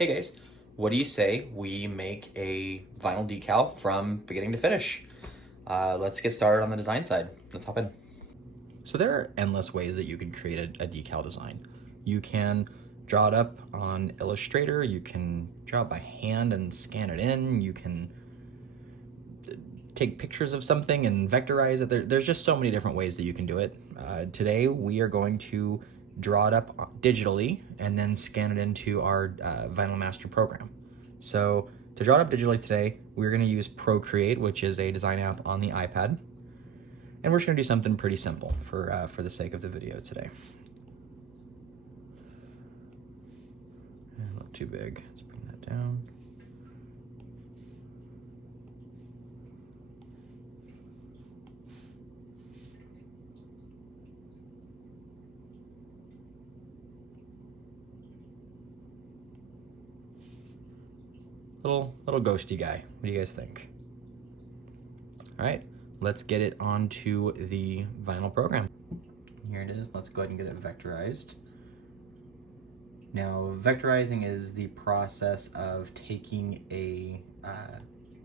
Hey guys, what do you say we make a vinyl decal from beginning to finish? Let's get started on the design side. Let's hop in. So there are endless ways that you can create a decal design. You can draw it up on Illustrator, you can draw it by hand and scan it in, you can take pictures of something and vectorize it. There's just so many different ways that you can do it. Today we are going to draw it up digitally and then scan it into our Vinyl Master program. So to draw it up digitally today, we're going to use Procreate, which is a design app on the iPad. And we're just going to do something pretty simple for the sake of the video today. A little too big. Let's bring that down. Little ghosty guy. What do you guys think? All right, let's get it onto the vinyl program. Here it is. Let's go ahead and get it vectorized. Now, vectorizing is the process of taking a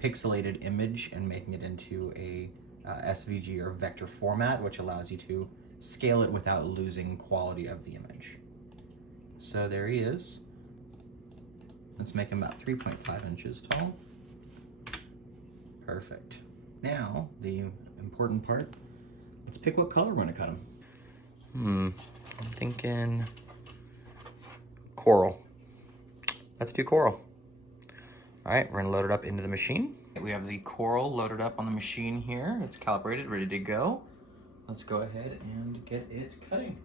pixelated image and making it into a SVG or vector format, which allows you to scale it without losing quality of the image. So there he is. Let's make him about 3.5 inches tall. Perfect. Now, the important part, let's pick what color we're gonna cut him. I'm thinking coral. Let's do coral. All right, we're gonna load it up into the machine. We have the coral loaded up on the machine here. It's calibrated, ready to go. Let's go ahead and get it cutting.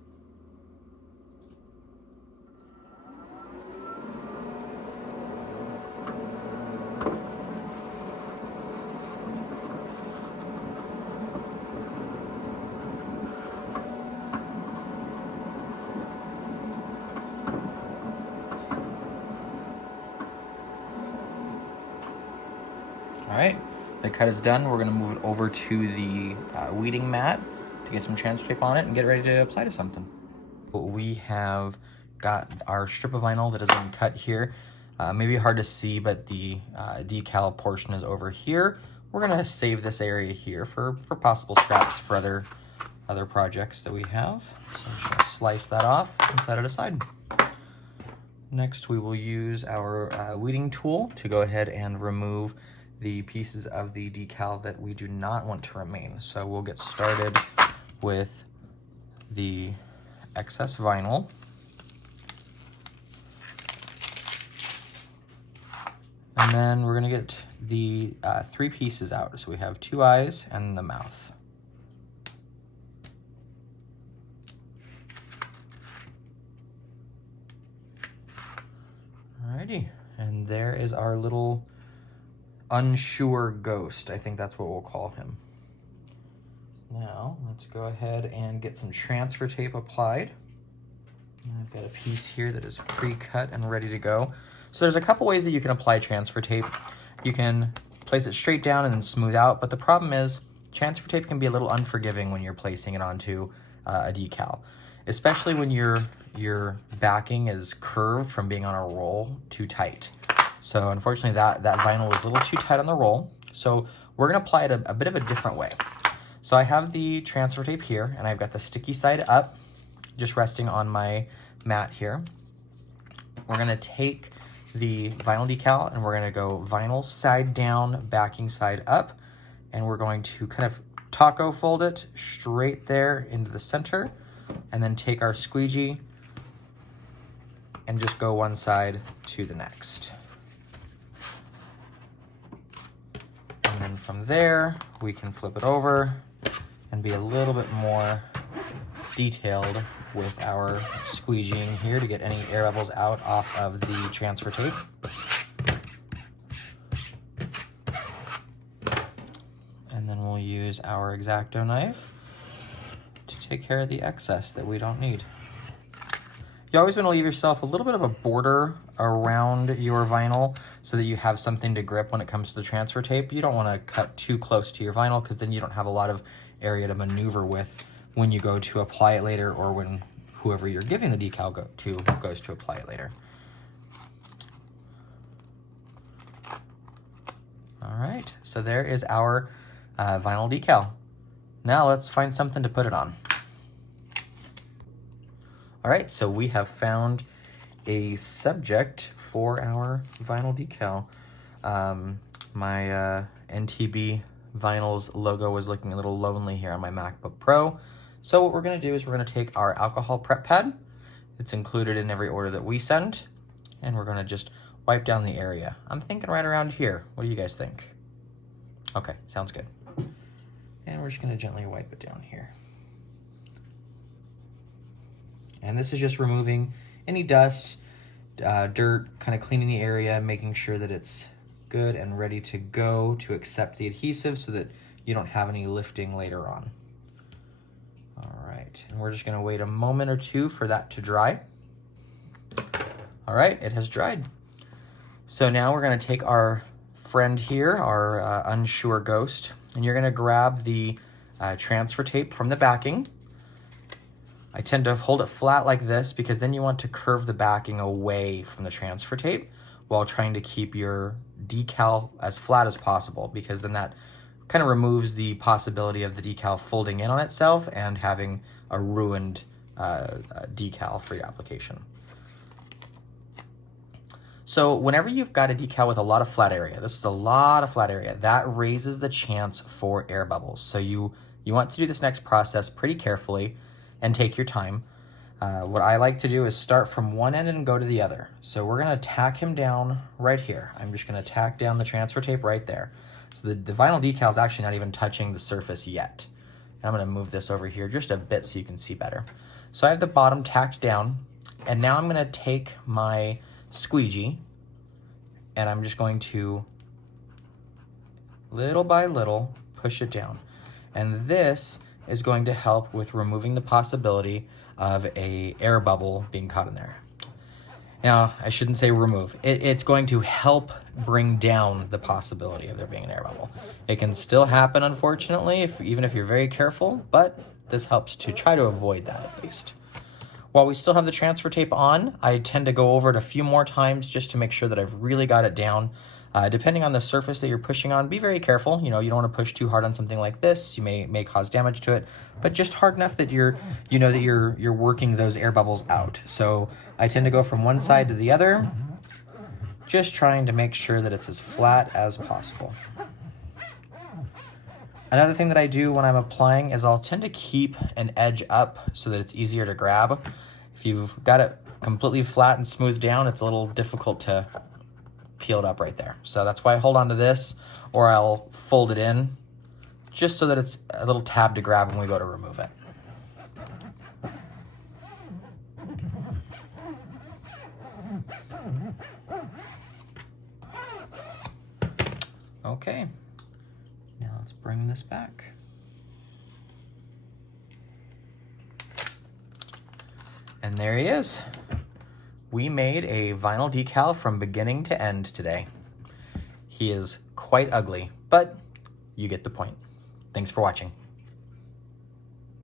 All right, the cut is done. We're gonna move it over to the weeding mat to get some transfer tape on it and get ready to apply to something. We have got our strip of vinyl that has been cut here. Maybe hard to see, but the decal portion is over here. We're gonna save this area here for possible scraps for other projects that we have. So I'm just gonna slice that off and set it aside. Next, we will use our weeding tool to go ahead and remove the pieces of the decal that we do not want to remain. So we'll get started with the excess vinyl. And then we're gonna get the 3 pieces out. So we have 2 eyes and the mouth. Alrighty, and there is our little unsure ghost. I think that's what we'll call him. Now, let's go ahead and get some transfer tape applied. I've got a piece here that is pre-cut and ready to go. So there's a couple ways that you can apply transfer tape. You can place it straight down and then smooth out, but the problem is transfer tape can be a little unforgiving when you're placing it onto a decal, especially when your backing is curved from being on a roll too tight. So unfortunately that vinyl was a little too tight on the roll. So we're gonna apply it a bit of a different way. So I have the transfer tape here and I've got the sticky side up, just resting on my mat here. We're gonna take the vinyl decal and we're gonna go vinyl side down, backing side up, and we're going to kind of taco fold it straight there into the center, and then take our squeegee and just go one side to the next. And then from there, we can flip it over and be a little bit more detailed with our squeegeeing here to get any air bubbles out off of the transfer tape. And then we'll use our X-Acto knife to take care of the excess that we don't need. You always want to leave yourself a little bit of a border around your vinyl so that you have something to grip when it comes to the transfer tape. You don't want to cut too close to your vinyl because then you don't have a lot of area to maneuver with when you go to apply it later, or when whoever you're giving the decal goes to apply it later. right, so there is our vinyl decal. Now let's find something to put it on. All right, so we have found a subject for our vinyl decal. My NTB Vinyls logo was looking a little lonely here on my MacBook Pro. So what we're gonna do is we're gonna take our alcohol prep pad. It's included in every order that we send. And we're gonna just wipe down the area. I'm thinking right around here. What do you guys think? Okay, sounds good. And we're just gonna gently wipe it down here. And this is just removing any dust, dirt, kind of cleaning the area, making sure that it's good and ready to go to accept the adhesive so that you don't have any lifting later on. All right, and we're just gonna wait a moment or two for that to dry. All right, it has dried. So now we're gonna take our friend here, our unsure ghost, and you're gonna grab the transfer tape from the backing. I tend to hold it flat like this because then you want to curve the backing away from the transfer tape while trying to keep your decal as flat as possible, because then that kind of removes the possibility of the decal folding in on itself and having a ruined decal for your application. So whenever you've got a decal with a lot of flat area, this is a lot of flat area, that raises the chance for air bubbles. So you want to do this next process pretty carefully and take your time. What I like to do is start from one end and go to the other. So we're gonna tack him down right here. I'm just gonna tack down the transfer tape right there. So the vinyl decal is actually not even touching the surface yet. And I'm gonna move this over here just a bit so you can see better. So I have the bottom tacked down, and now I'm gonna take my squeegee and I'm just going to, little by little, push it down. And this is going to help with removing the possibility of a air bubble being caught in there. Now, I shouldn't say remove. It's going to help bring down the possibility of there being an air bubble. It can still happen, unfortunately, even if you're very careful, but this helps to try to avoid that at least. While we still have the transfer tape on, I tend to go over it a few more times just to make sure that I've really got it down. Depending on the surface that you're pushing on, be very careful. You know, you don't want to push too hard on something like this. You may cause damage to it, but just hard enough that you're working those air bubbles out. So I tend to go from one side to the other, just trying to make sure that it's as flat as possible. Another thing that I do when I'm applying is I'll tend to keep an edge up so that it's easier to grab. If you've got it completely flat and smoothed down, it's a little difficult to peel it up right there. So that's why I hold on to this, or I'll fold it in just so that it's a little tab to grab when we go to remove it. Okay, now let's bring this back. And there he is. We made a vinyl decal from beginning to end today. He is quite ugly, but you get the point. Thanks for watching.